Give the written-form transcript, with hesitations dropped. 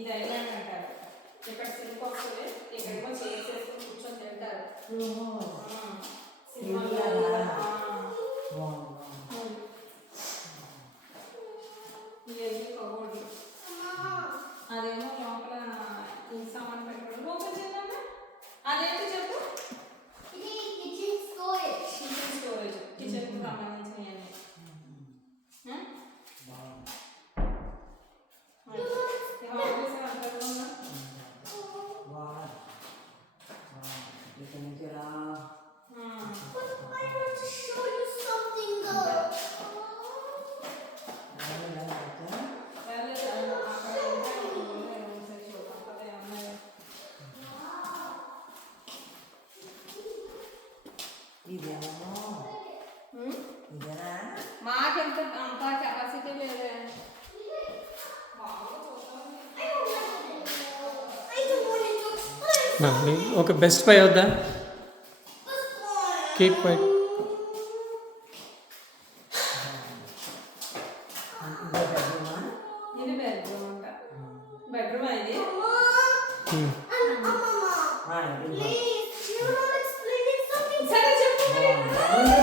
ఇది ఐలాండ్ అంటారు. ఇక్కడ సింక్ వస్తుంది, ఇక్కడేమో చైర్స్ వేసుకొని కూర్చొని తింటారు. ఇవన్నీ కబోర్డ్లు. అదేమో లోపల ఈ సామాన్ పెట్టుకోవడం. ఓపెన్ చేద్దామా? అదేంటి చెప్పు. ఇది కిచెన్ స్టోరేజ్. కిచెన్ స్టోరేజ్, కిచెన్కి సంబంధించినవి అన్నీ. మాకెంత అంత కెపాసిటీ లేదే. ఓకే, బెస్ట్ బై అవుద్దా? Keep quiet. ఇది బెడ్రూమ్ అంట. బెడ్రూమ్ ఇది. సరే చెప్పు.